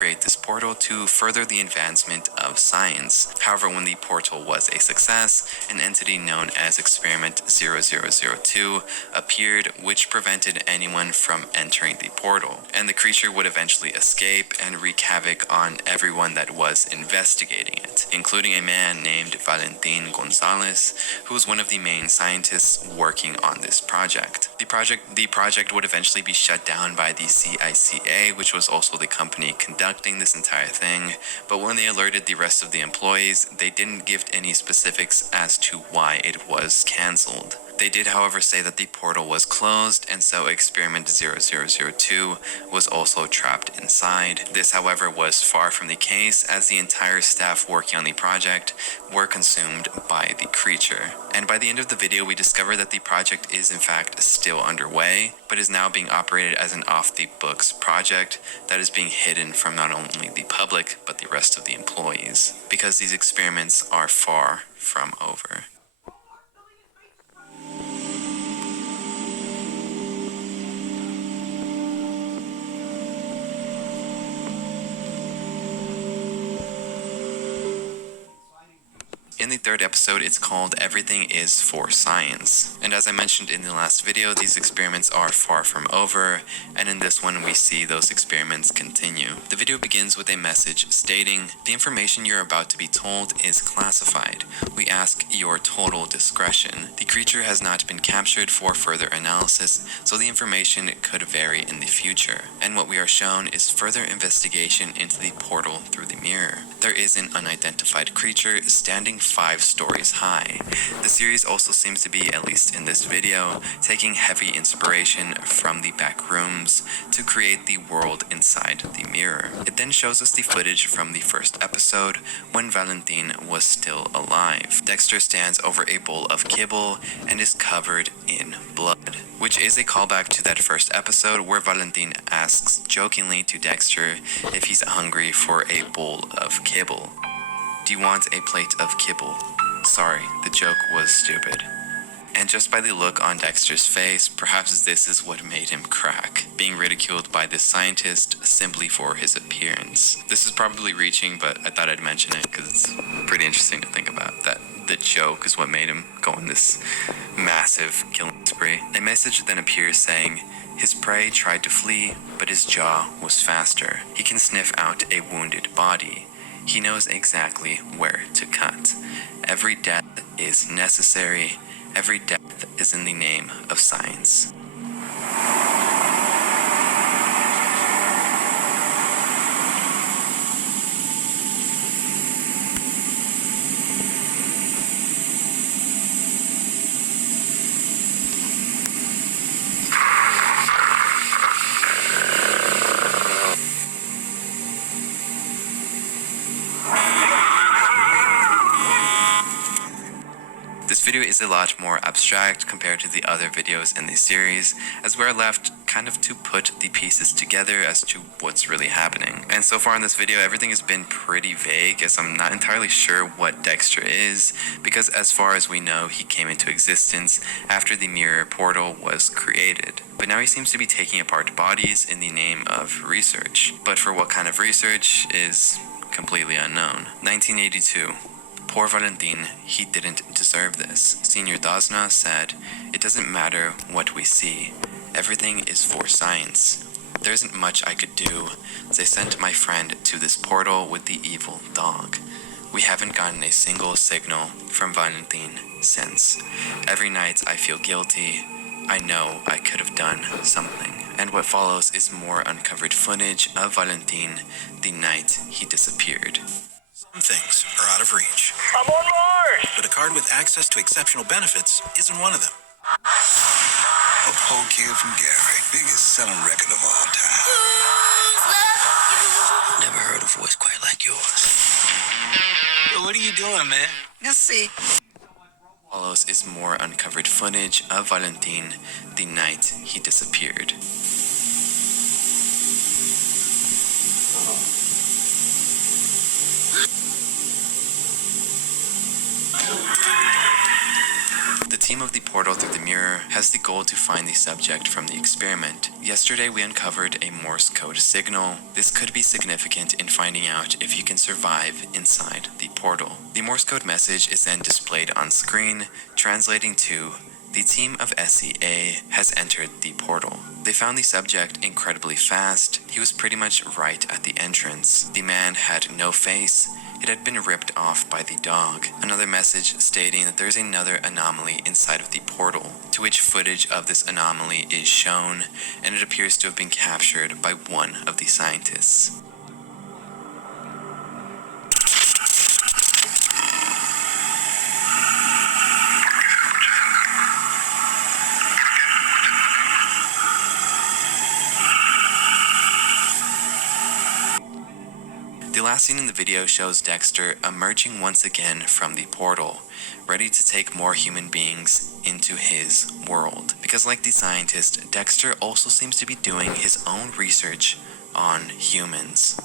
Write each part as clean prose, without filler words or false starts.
create this portal to further the advancement of science. However, when the portal was a success, an entity known as Experiment 0002 appeared, which prevented anyone from entering the portal, and the creature would eventually escape and wreak havoc on everyone that was investigating it, including a man named Valentin Gonzalez, who was one of the main scientists working on this project. The project would eventually be shut down by the CICA, which was also the company conducting this entire thing, but when they alerted the rest of the employees, they didn't give any specifics as to why it was cancelled. They did, however, say that the portal was closed, and so Experiment 0002 was also trapped inside. This, however, was far from the case, as the entire staff working on the project were consumed by the creature. And by the end of the video, we discover that the project is in fact still underway, but is now being operated as an off-the-books project that is being hidden from not only the public, but the rest of the employees, because these experiments are far from over. In the third episode, it's called Everything is for Science. And as I mentioned in the last video, these experiments are far from over, and in this one we see those experiments continue. The video begins with a message stating, "The information you're about to be told is classified. We ask your total discretion. The creature has not been captured for further analysis, so the information could vary in the future. And what we are shown is further investigation into the portal through the mirror. There is an unidentified creature standing 5 stories high." The series also seems to be, at least in this video, taking heavy inspiration from the back rooms to create the world inside the mirror. It then shows us the footage from the first episode when Valentin was still alive. Dexter stands over a bowl of kibble and is covered in blood, which is a callback to that first episode where Valentin asks jokingly to Dexter if he's hungry for a bowl of kibble. "Do you want a plate of kibble?" Sorry, the joke was stupid. And just by the look on Dexter's face, perhaps this is what made him crack, being ridiculed by this scientist simply for his appearance. This is probably reaching, but I thought I'd mention it because it's pretty interesting to think about, that the joke is what made him go on this massive killing spree. A message then appears saying, "His prey tried to flee, but his jaw was faster. He can sniff out a wounded body. He knows exactly where to cut. Every death is necessary. Every death is in the name of science." This video is a lot more abstract compared to the other videos in the series, as we're left kind of to put the pieces together as to what's really happening. And so far in this video, everything has been pretty vague, as I'm not entirely sure what Dexter is, because as far as we know, he came into existence after the mirror portal was created. But now he seems to be taking apart bodies in the name of research. But for what kind of research is completely unknown. 1982. Poor Valentin, he didn't deserve this. Senior Dosna said, "It doesn't matter what we see. Everything is for science. There isn't much I could do. They sent my friend to this portal with the evil dog. We haven't gotten a single signal from Valentin since. Every night I feel guilty. I know I could have done something." And what follows is more uncovered footage of Valentin the night he disappeared. Some things are out of reach, I'm on Mars! but a card with access to exceptional benefits isn't one of them. A poke here from Gary, biggest selling record of all time. Never heard a voice quite like yours. Yo, what are you doing, man? Let's see. Follows is more uncovered footage of Valentin the night he disappeared. The team team of the Portal Through the Mirror has the goal to find the subject from the experiment. Yesterday we uncovered a Morse code signal. This could be significant in finding out if you can survive inside the portal. The Morse code message is then displayed on screen, translating to "The team of SEA has entered the portal." They found the subject incredibly fast. He was pretty much right at the entrance. The man had no face. It had been ripped off by the dog. Another message stating that there's another anomaly inside of the portal, to which footage of this anomaly is shown, and it appears to have been captured by one of the scientists. The last scene in the video shows Dexter emerging once again from the portal, ready to take more human beings into his world. Because like the scientist, Dexter also seems to be doing his own research on humans.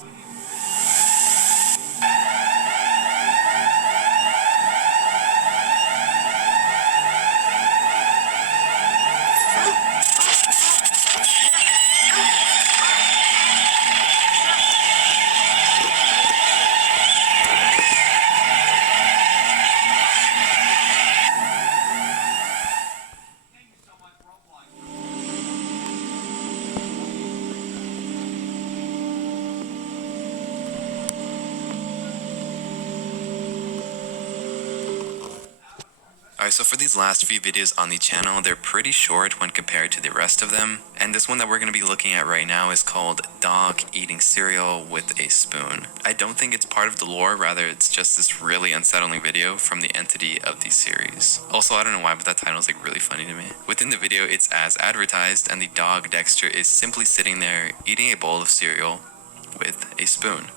Alright, so for these last few videos on the channel, they're pretty short when compared to the rest of them. And this one that we're going to be looking at right now is called Dog Eating Cereal with a Spoon. I don't think it's part of the lore, rather it's just this really unsettling video from the entity of the series. Also, I don't know why, but that title is like really funny to me. Within the video, it's as advertised, and the dog Dexter is simply sitting there eating a bowl of cereal with a spoon.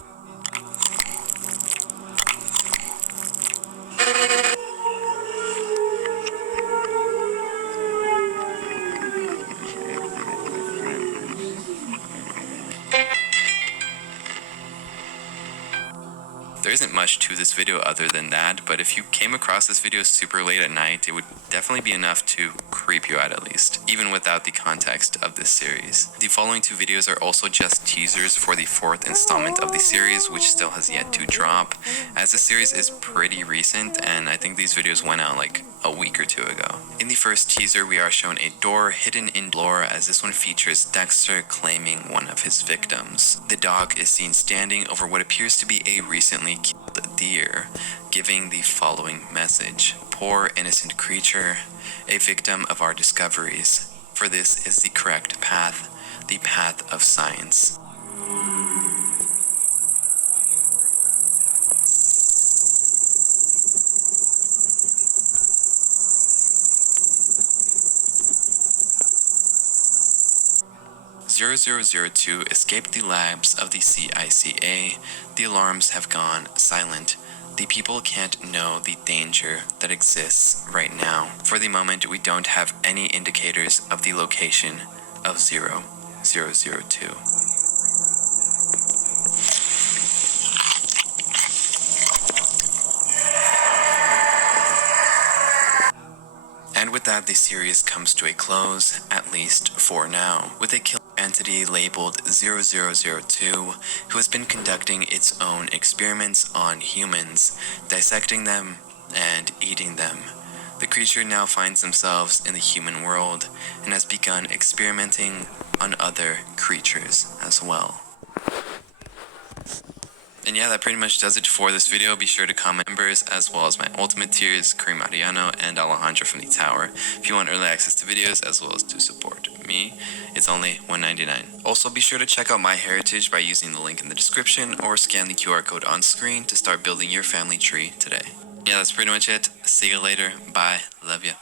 There isn't much to this video other than that, but if you came across this video super late at night, it would definitely be enough to creep you out at least, even without the context of this series. The following two videos are also just teasers for the fourth installment of the series, which still has yet to drop, as the series is pretty recent, and I think these videos went out like a week or two ago. In the first teaser, we are shown a door hidden in lore, as this one features Dexter claiming one of his victims. The dog is seen standing over what appears to be a recently killed deer, giving the following message: "Poor innocent creature, a victim of our discoveries, for this is the correct path, the path of science." "0002 escaped the labs of the CICA. The alarms have gone silent. The people can't know the danger that exists right now. For the moment, we don't have any indicators of the location of 0002. And with that, the series comes to a close, at least for now, with a killer entity labeled 0002, who has been conducting its own experiments on humans, dissecting them and eating them. The creature now finds themselves in the human world and has begun experimenting on other creatures as well. And yeah, that pretty much does it for this video. Be sure to comment members as well as my ultimate tiers, Kareem Ariano and Alejandro from the Tower. If you want early access to videos as well as to support me, it's only $1.99. Also, be sure to check out MyHeritage by using the link in the description or scan the QR code on screen to start building your family tree today. Yeah, that's pretty much it. See you later. Bye. Love ya.